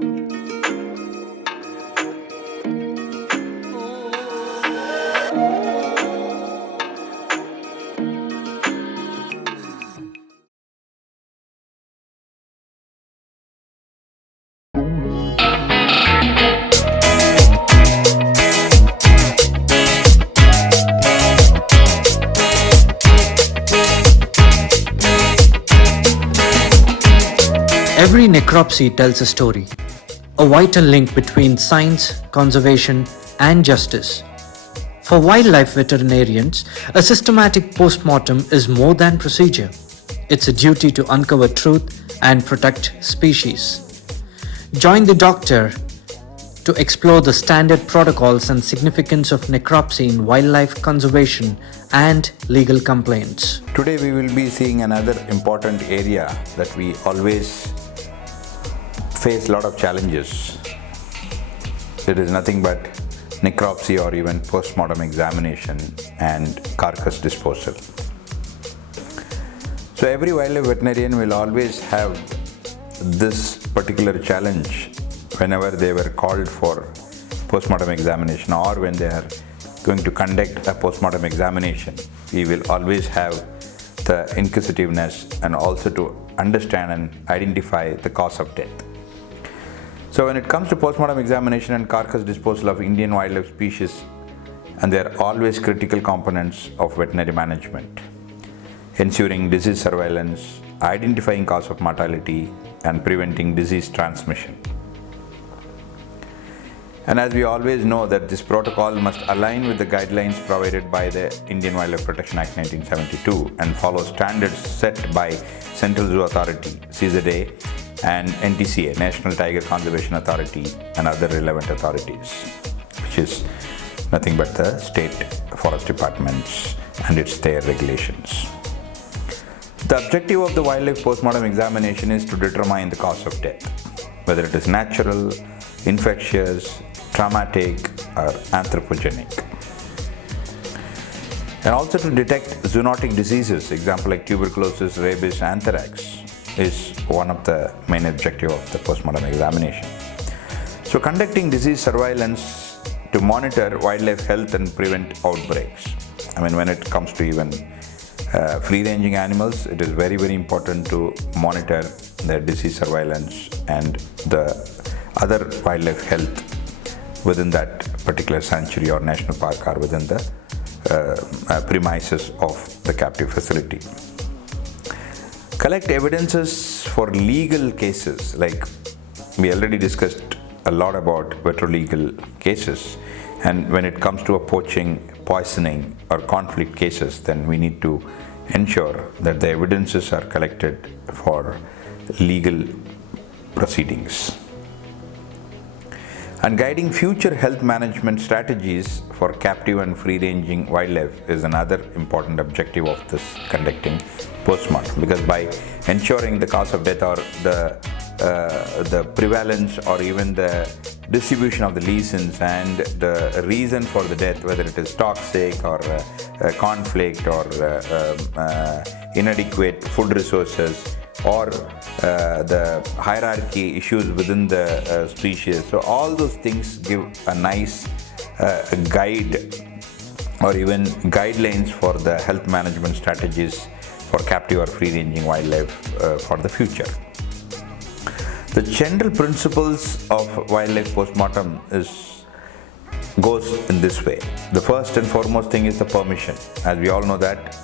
Every necropsy tells a story, a vital link between science, conservation, and justice. For wildlife veterinarians, a systematic postmortem is more than procedure. It's a duty to uncover truth and protect species. Join the doctor to explore the standard protocols and significance of necropsy in wildlife conservation and legal complaints. Today we will be seeing another important area that we always face a lot of challenges. It is nothing but necropsy or even post-mortem examination and carcass disposal. So every wildlife veterinarian will always have this particular challenge whenever they were called for post-mortem examination or when they are going to conduct a post-mortem examination. We will always have the inquisitiveness and also to understand and identify the cause of death. So when it comes to post-mortem examination and carcass disposal of Indian wildlife species, and they are always critical components of veterinary management, ensuring disease surveillance, identifying cause of mortality, and preventing disease transmission. And as we always know that this protocol must align with the guidelines provided by the Indian Wildlife Protection Act 1972 and follow standards set by Central Zoo Authority, CZA, and NTCA, National Tiger Conservation Authority, and other relevant authorities, which is nothing but the state forest departments and their regulations. The objective of the wildlife postmortem examination is to determine the cause of death, whether it is natural, infectious, traumatic, or anthropogenic. And also to detect zoonotic diseases, example like tuberculosis, rabies, anthrax, is one of the main objectives of the postmortem examination. So conducting disease surveillance to monitor wildlife health and prevent outbreaks. When it comes to even free-ranging animals, it is very, very important to monitor the disease surveillance and the other wildlife health within that particular sanctuary or national park or within the premises of the captive facility. Collect evidences for legal cases, like we already discussed a lot about veterinary cases, and when it comes to a poaching, poisoning or conflict cases, then we need to ensure that the evidences are collected for legal proceedings. And guiding future health management strategies for captive and free-ranging wildlife is another important objective of this conducting postmortem, because by ensuring the cause of death or the prevalence or even the distribution of the lesions and the reason for the death, whether it is toxic or conflict or inadequate food resources or the hierarchy issues within the species. So all those things give a nice guide or even guidelines for the health management strategies for captive or free-ranging wildlife for the future. The general principles of wildlife postmortem goes in this way. The first and foremost thing is the permission. As we all know that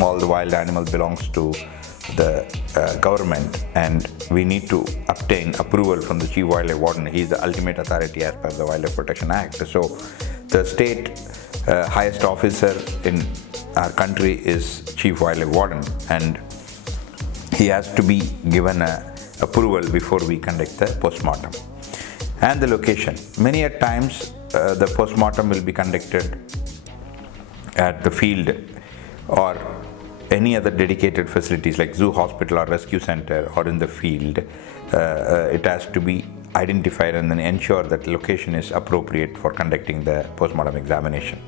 all the wild animal belongs to the government, and we need to obtain approval from the Chief Wildlife Warden. He is the ultimate authority as per the Wildlife Protection Act. So the state highest officer in our country is Chief Wildlife Warden, and he has to be given approval before we conduct the postmortem. And the location. Many a times the postmortem will be conducted at the field or any other dedicated facilities like zoo, hospital or rescue center or in the field. It has to be identified and then ensure that location is appropriate for conducting the postmortem examination.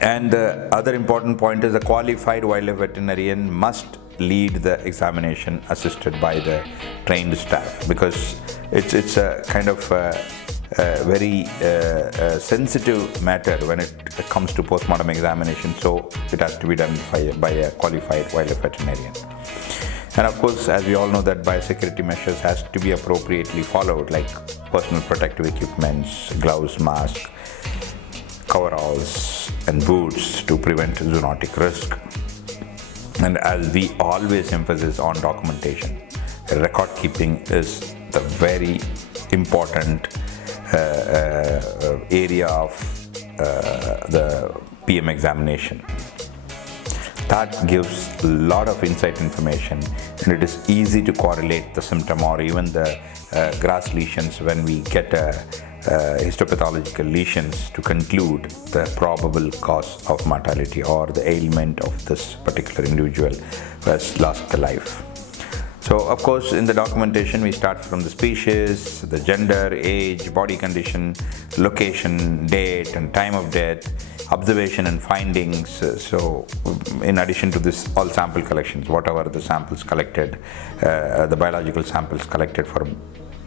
And the other important point is a qualified wildlife veterinarian must lead the examination assisted by the trained staff, because it's a kind of very sensitive matter when it comes to postmortem examination, so it has to be done by a qualified wildlife veterinarian. And of course, as we all know, that biosecurity measures has to be appropriately followed, like personal protective equipments, gloves, mask, coveralls and boots to prevent zoonotic risk. And as we always emphasize on documentation, record keeping is the very important area of the PM examination. That gives a lot of insight information, and it is easy to correlate the symptom or even the grass lesions when we get histopathological lesions to conclude the probable cause of mortality or the ailment of this particular individual who has lost the life. So of course, in the documentation we start from the species, the gender, age, body condition, location, date and time of death, observation and findings. So in addition to this, all sample collections, whatever the samples collected, the biological samples collected for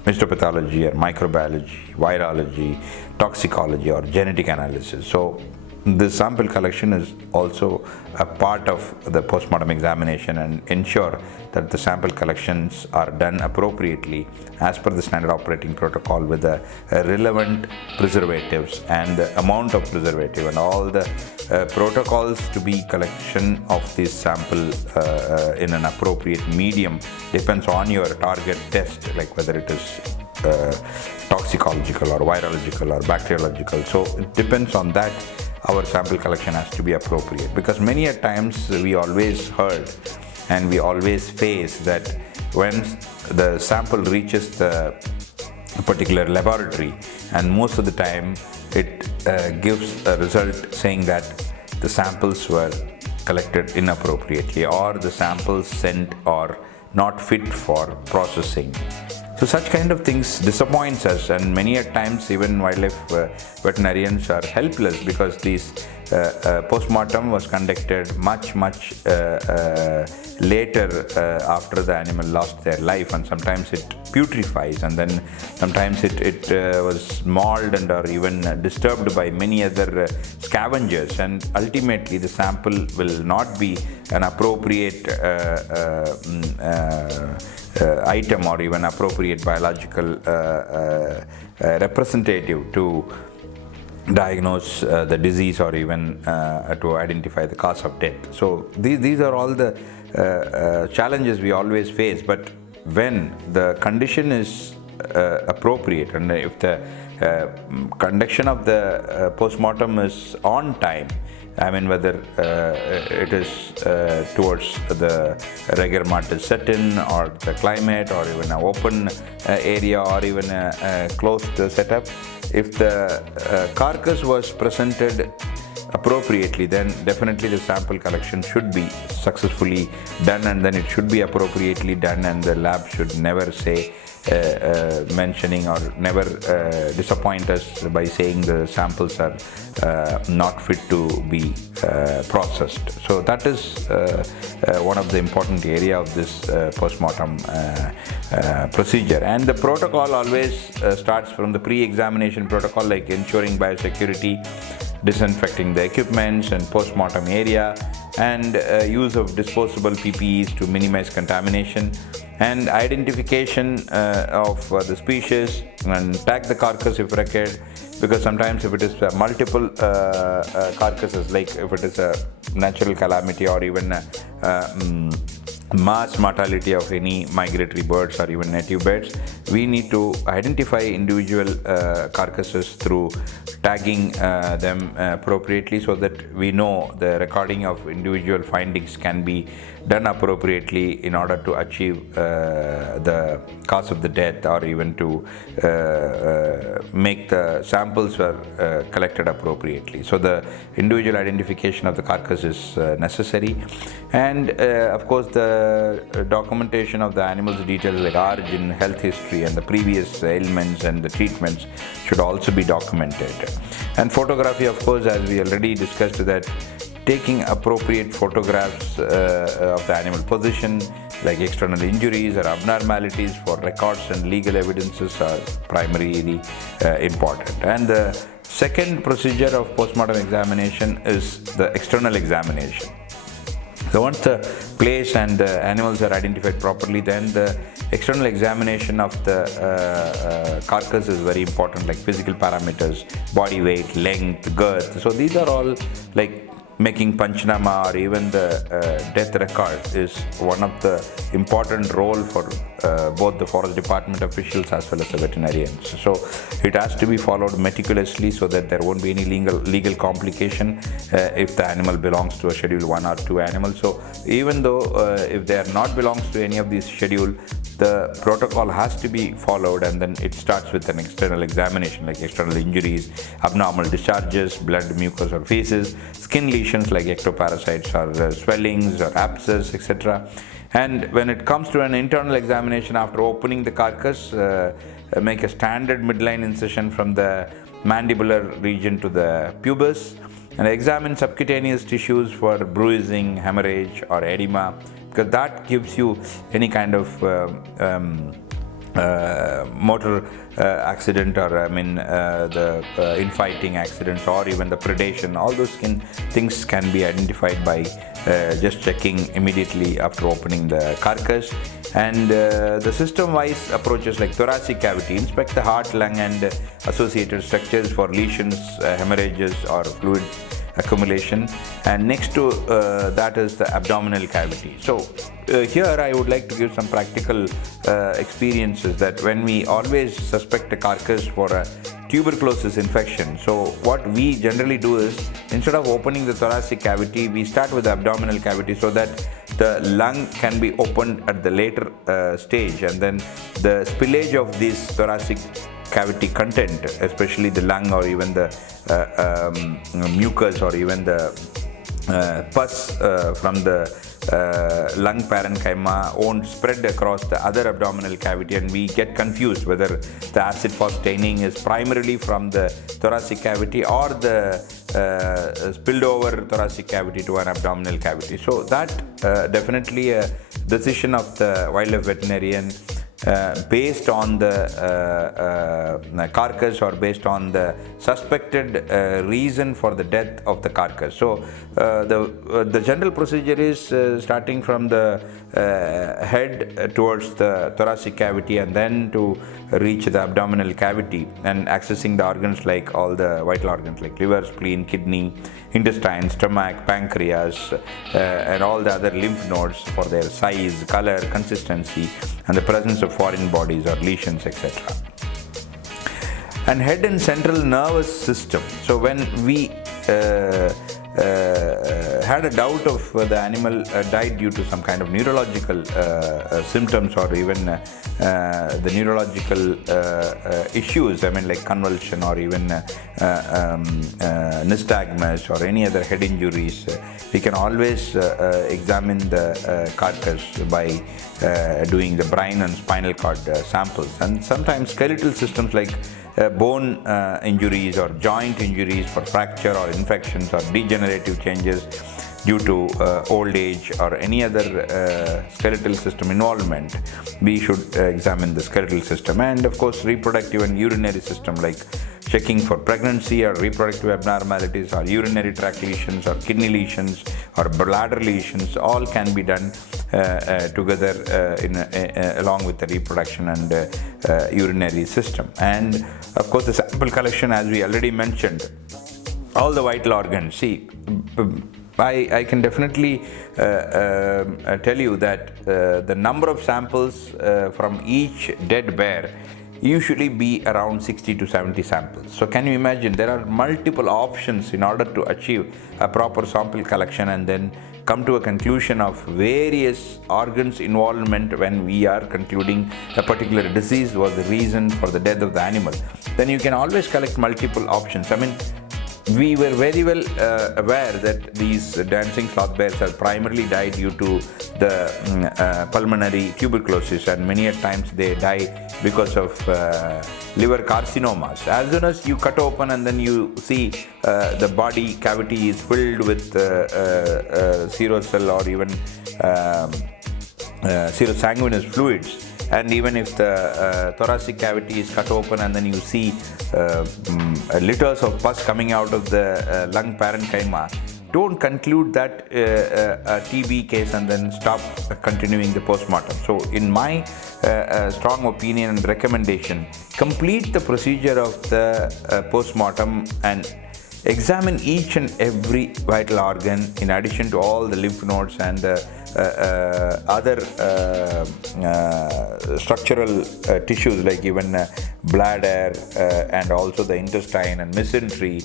histopathology or microbiology, virology, toxicology or genetic analysis. So the sample collection is also a part of the postmortem examination, and ensure that the sample collections are done appropriately as per the standard operating protocol with the relevant preservatives and the amount of preservative, and all the protocols to be collection of this sample in an appropriate medium depends on your target test, like whether it is toxicological or virological or bacteriological. So it depends on that. Our sample collection has to be appropriate, because many a times we always heard and we always face that when the sample reaches the particular laboratory, and most of the time it gives a result saying that the samples were collected inappropriately, or the samples sent are not fit for processing. So such kind of things disappoints us, and many a times even wildlife veterinarians are helpless, because these postmortem was conducted much later after the animal lost their life, and sometimes it putrefies, and then sometimes it was mauled and or even disturbed by many other scavengers, and ultimately the sample will not be an appropriate item or even appropriate biological representative to diagnose the disease or even to identify the cause of death. So these are all the challenges we always face. But when the condition is appropriate, and if the conduction of the postmortem is on time, I mean, whether it is towards the rigor mortis set-in or the climate or even an open area or even a closed setup, if the carcass was presented appropriately, then definitely the sample collection should be successfully done, and then it should be appropriately done, and the lab should never say mentioning or never disappoint us by saying the samples are not fit to be processed. So that is one of the important area of this postmortem procedure. And the protocol always starts from the pre-examination protocol, like ensuring biosecurity, disinfecting the equipments and postmortem area, and use of disposable PPEs to minimize contamination, and identification of the species, and tag the carcass if required, because sometimes if it is multiple carcasses, like if it is a natural calamity or even mass mortality of any migratory birds or even native birds, we need to identify individual carcasses through tagging them appropriately, so that we know the recording of individual findings can be done appropriately in order to achieve the cause of the death, or even to make the samples were collected appropriately. So the individual identification of the carcass is necessary, and of course the documentation of the animal's details like origin, health history and the previous ailments and the treatments should also be documented. And photography, of course, as we already discussed, that taking appropriate photographs of the animal position, like external injuries or abnormalities for records and legal evidences are primarily important. And the second procedure of postmortem examination is the external examination. So once the place and the animals are identified properly, then the external examination of the carcass is very important, like physical parameters, body weight, length, girth. So these are all like making Panchnama or even the death record is one of the important role for both the forest department officials as well as the veterinarians. So it has to be followed meticulously so that there won't be any legal complication if the animal belongs to a schedule 1 or 2 animal. So even though if they are not belongs to any of these schedule, the protocol has to be followed, and then it starts with an external examination like external injuries, abnormal discharges, blood, mucus or feces, skin lesions like ectoparasites or swellings or abscess, etc. And when it comes to an internal examination, after opening the carcass, make a standard midline incision from the mandibular region to the pubis, and examine subcutaneous tissues for bruising, hemorrhage or edema, because that gives you any kind of motor accident, or the infighting accidents, or even the predation. All those things can be identified by just checking immediately after opening the carcass. And the system-wise approaches like thoracic cavity, inspect the heart, lung and associated structures for lesions, hemorrhages or fluid accumulation, and next to that is the abdominal cavity. So here I would like to give some practical experiences that when we always suspect a carcass for a tuberculosis infection, so what we generally do is, instead of opening the thoracic cavity, we start with the abdominal cavity so that the lung can be opened at the later stage, and then the spillage of this thoracic cavity content, especially the lung or even the mucus or even the pus from the lung parenchyma won't spread across the other abdominal cavity, and we get confused whether the acid fast staining is primarily from the thoracic cavity or the spilled over thoracic cavity to an abdominal cavity. So that definitely a decision of the wildlife veterinarian based on the carcass or based on the suspected reason for the death of the carcass. So the general procedure is starting from the head towards the thoracic cavity and then to reach the abdominal cavity, and accessing the organs like all the vital organs like liver, spleen, kidney, intestine, stomach, pancreas, and all the other lymph nodes for their size, color, consistency, and the presence of foreign bodies or lesions, etc. And head and central nervous system. So when we had a doubt of the animal died due to some kind of neurological symptoms or even the neurological issues, like convulsion or even nystagmus or any other head injuries, we can always examine the carcass by doing the brain and spinal cord samples. And sometimes skeletal systems like bone injuries or joint injuries for fracture or infections or degenerative changes due to old age or any other skeletal system involvement, we should examine the skeletal system. And of course, reproductive and urinary system, like checking for pregnancy or reproductive abnormalities or urinary tract lesions or kidney lesions or bladder lesions, all can be done together along with the reproduction and urinary system. And of course, the sample collection, as we already mentioned, all the vital organs. See, I can definitely tell you that the number of samples from each dead bear usually be around 60 to 70 samples. So can you imagine, there are multiple options in order to achieve a proper sample collection and then come to a conclusion of various organs involvement when we are concluding a particular disease was the reason for the death of the animal. Then you can always collect multiple options. We were very well aware that these dancing sloth bears have primarily died due to the pulmonary tuberculosis, and many a times they die because of liver carcinomas. As soon as you cut open and then you see the body cavity is filled with serocell or even serosanguinous fluids, and even if the thoracic cavity is cut open and then you see liters of pus coming out of the lung parenchyma, don't conclude that a TB case and then stop continuing the postmortem. So in my strong opinion and recommendation, complete the procedure of the postmortem and examine each and every vital organ in addition to all the lymph nodes and other structural tissues like even bladder and also the intestine and mesentery.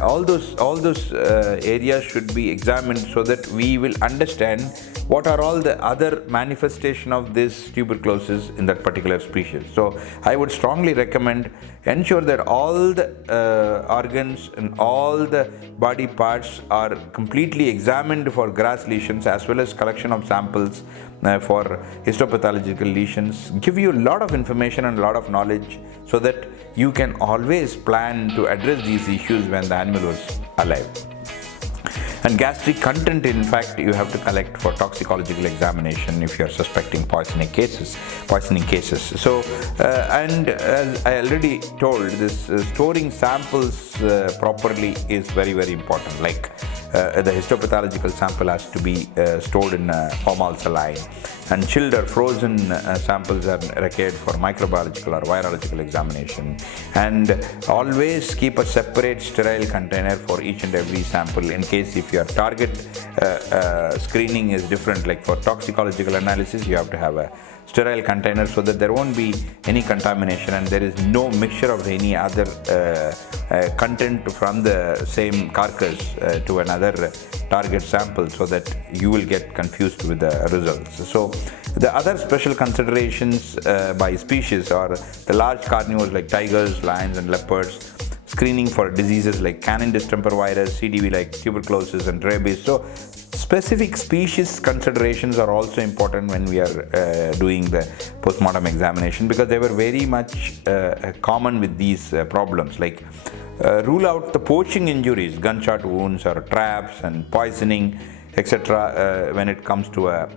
All those areas should be examined so that we will understand what are all the other manifestation of this tuberculosis in that particular species. So I would strongly recommend ensure that all the organs and all the body parts are completely examined for grass lesions, as well as collection of samples for histopathological lesions. Give you a lot of information and a lot of knowledge so that you can always plan to address these issues when the animal was alive. And gastric content, in fact, you have to collect for toxicological examination if you are suspecting poisoning cases. So, and as I already told, this storing samples properly is very, very important. Like the histopathological sample has to be stored in formal saline, and chilled or frozen samples are required for microbiological or virological examination. And always keep a separate sterile container for each and every sample in case if your target screening is different. Like for toxicological analysis, you have to have a sterile container so that there won't be any contamination and there is no mixture of any other content from the same carcass to another target sample, so that you will get confused with the results. So the other special considerations by species are the large carnivores like tigers, lions and leopards, screening for diseases like canine distemper virus, CDV like tuberculosis and rabies. So specific species considerations are also important when we are doing the postmortem examination, because they were very much common with these problems. Like rule out the poaching injuries, gunshot wounds or traps and poisoning, etc. When it comes to a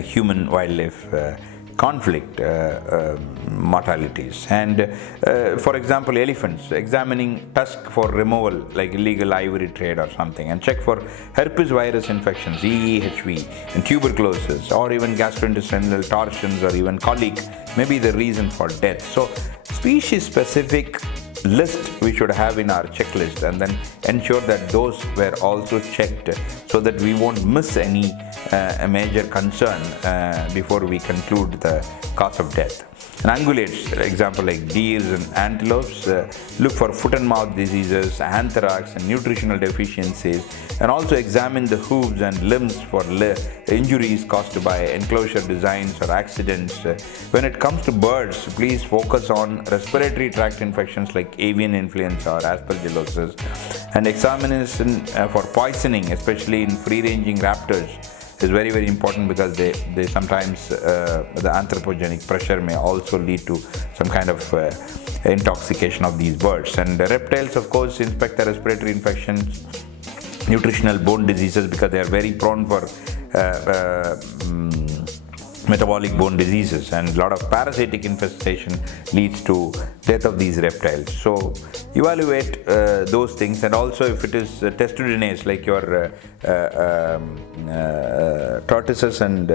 human-wildlife conflict mortalities. And for example, elephants, examining tusk for removal like illegal ivory trade or something, and check for herpes virus infections, EEHV, and tuberculosis, or even gastrointestinal torsions or even colic may be the reason for death. So species specific list we should have in our checklist, and then ensure that those were also checked so that we won't miss any major concern before we conclude the cause of death. And ungulates, for example like deers and antelopes, look for foot and mouth diseases, anthrax and nutritional deficiencies, and also examine the hooves and limbs for injuries caused by enclosure designs or accidents. When it comes to birds, please focus on respiratory tract infections like avian influenza or aspergillosis, and examination for poisoning, especially in free-ranging raptors, is very, very important, because they sometimes the anthropogenic pressure may also lead to some kind of intoxication of these birds. And the reptiles, of course, inspect the respiratory infections, nutritional bone diseases, because they are very prone for metabolic bone diseases, and a lot of parasitic infestation leads to death of these reptiles. So evaluate those things. And also if it is testudinase like your tortoises and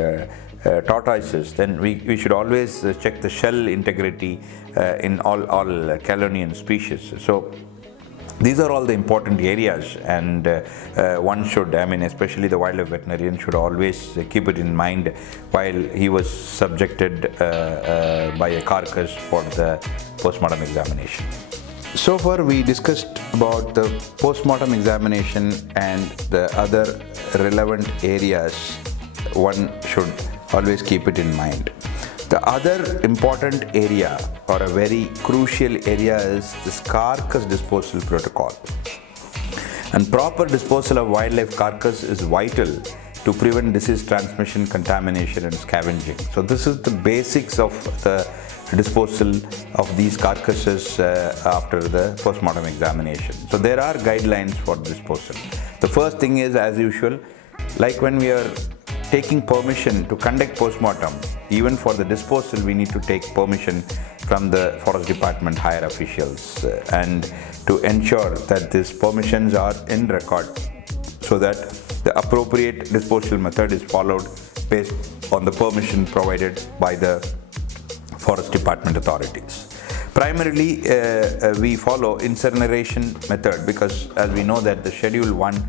tortoises, then we should always check the shell integrity in all Calonian species. So these are all the important areas, and one should, especially the wildlife veterinarian, should always keep it in mind while he was subjected by a carcass for the postmortem examination. So far we discussed about the postmortem examination and the other relevant areas one should always keep it in mind. The other important area, or a very crucial area, is this carcass disposal protocol. And proper disposal of wildlife carcass is vital to prevent disease transmission, contamination, and scavenging. So this is the basics of the disposal of these carcasses after the postmortem examination. So there are guidelines for disposal. The first thing is, as usual, like when we are taking permission to conduct postmortem, even for the disposal we need to take permission from the forest department higher officials and to ensure that these permissions are in record so that the appropriate disposal method is followed based on the permission provided by the forest department authorities. Primarily, we follow incineration method because as we know that the Schedule 1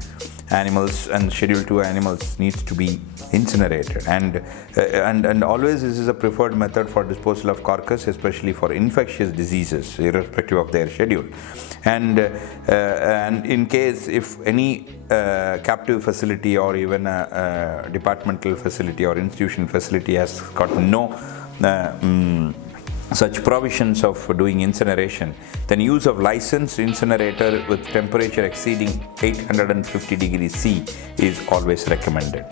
animals and Schedule 2 animals needs to be incinerated, and always this is a preferred method for disposal of carcass, especially for infectious diseases, irrespective of their schedule. And in case if any captive facility or even a departmental facility or institution facility has got no such provisions of doing incineration, then use of licensed incinerator with temperature exceeding 850 degrees C is always recommended.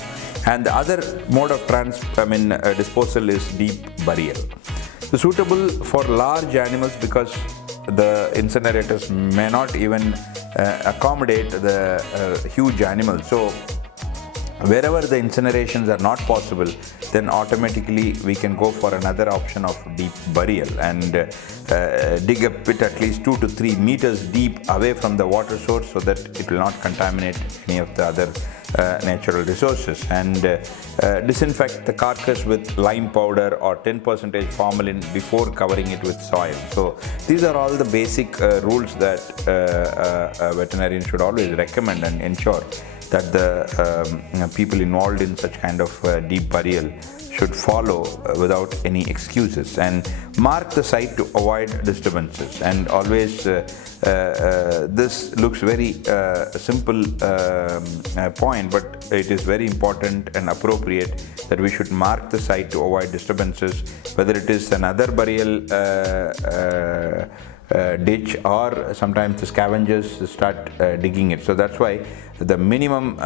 And the other mode of disposal is deep burial. So suitable for large animals because the incinerators may not even accommodate the huge animals. So wherever the incinerations are not possible, then automatically we can go for another option of deep burial and dig a pit at least 2 to 3 meters deep away from the water source so that it will not contaminate any of the other natural resources, and disinfect the carcass with lime powder or 10% formalin before covering it with soil. So these are all the basic rules that a veterinarian should always recommend and ensure that the people involved in such kind of deep burial should follow without any excuses, and mark the site to avoid disturbances. And always this looks very simple point, but it is very important and appropriate that we should mark the site to avoid disturbances, whether it is another burial ditch or sometimes the scavengers start digging it. So that's why the minimum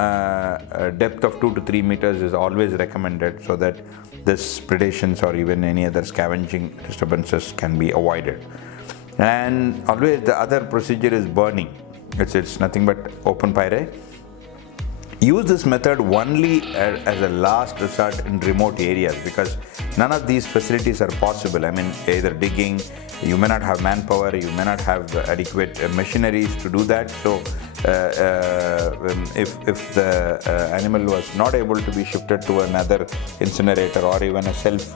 depth of 2 to 3 meters is always recommended so that this predations or even any other scavenging disturbances can be avoided. And always the other procedure is burning. It's nothing but open pyre. Use this method only as a last resort in remote areas because none of these facilities are possible. Either digging, you may not have manpower, you may not have adequate machineries to do that. So if the animal was not able to be shifted to another incinerator or even a self-owned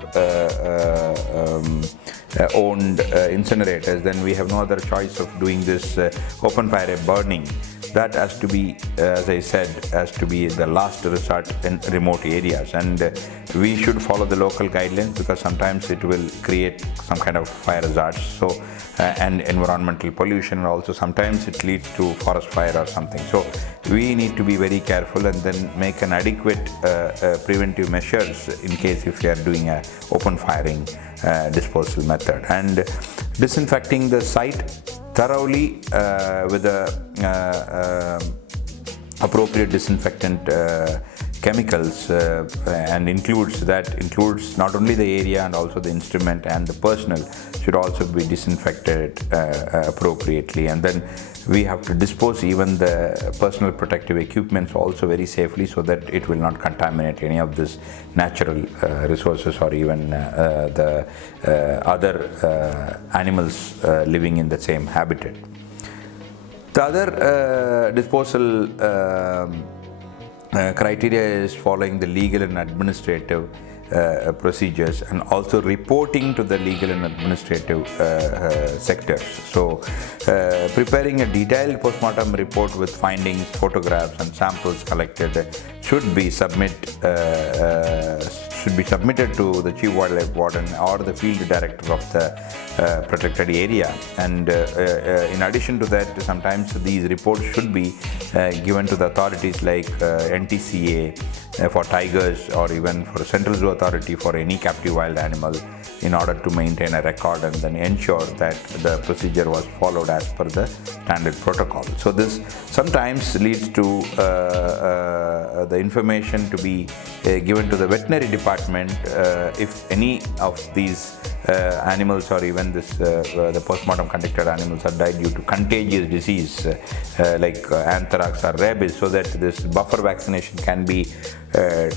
incinerators, then we have no other choice of doing this open fire burning. That has to be, as I said, has to be the last resort in remote areas, and we should follow the local guidelines because sometimes it will create some kind of fire hazards, and environmental pollution, and also sometimes it leads to forest fire or something. So we need to be very careful and then make an adequate preventive measures in case if we are doing a open firing disposal method, and disinfecting the site thoroughly with the appropriate disinfectant chemicals, and includes not only the area and also the instrument and the personnel should also be disinfected appropriately. And then we have to dispose even the personal protective equipments also very safely so that it will not contaminate any of this natural resources or even the other animals living in the same habitat. The other disposal criteria is following the legal and administrative procedures, and also reporting to the legal and administrative sectors. So preparing a detailed postmortem report with findings, photographs and samples collected should be submitted to the Chief Wildlife Warden or the Field Director of the protected area. And in addition to that, sometimes these reports should be given to the authorities like NTCA for tigers, or even for Central Zoo Authority for any captive wild animal, in order to maintain a record and then ensure that the procedure was followed as per the standard protocol. So this sometimes leads to the information to be given to the veterinary department if any of these animals, or even the post-mortem conducted animals, are died due to contagious disease like anthrax or rabies, so that this buffer vaccination can be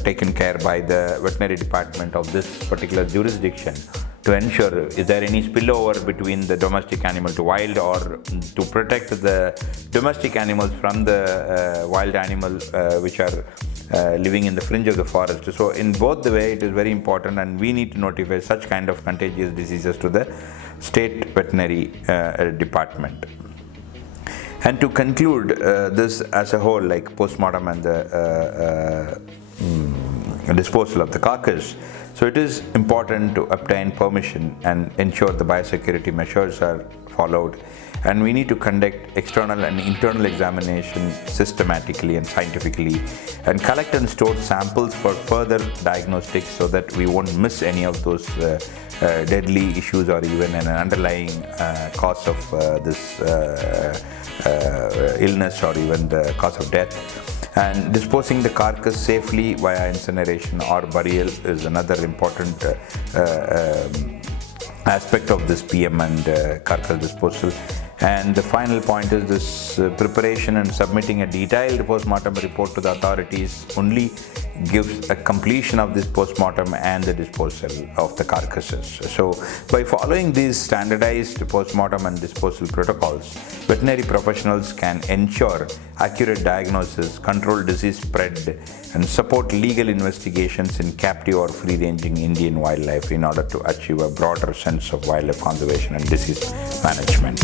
taken care by the veterinary department of this particular jurisdiction, to ensure is there any spillover between the domestic animal to wild, or to protect the domestic animals from the wild animal which are living in the fringe of the forest. So in both the way, it is very important, and we need to notify such kind of contagious diseases to the state veterinary department. And to conclude this as a whole, like post-mortem and the disposal of the carcass, so it is important to obtain permission and ensure the biosecurity measures are followed, and we need to conduct external and internal examination systematically and scientifically, and collect and store samples for further diagnostics, so that we won't miss any of those deadly issues, or even an underlying cause of this illness, or even the cause of death. And disposing the carcass safely via incineration or burial is another important aspect of this PM and carcass disposal. And the final point is this preparation and submitting a detailed post-mortem report to the authorities only gives a completion of this post-mortem and the disposal of the carcasses. So by following these standardized post-mortem and disposal protocols, veterinary professionals can ensure accurate diagnosis, control disease spread, and support legal investigations in captive or free-ranging Indian wildlife, in order to achieve a broader sense of wildlife conservation and disease management.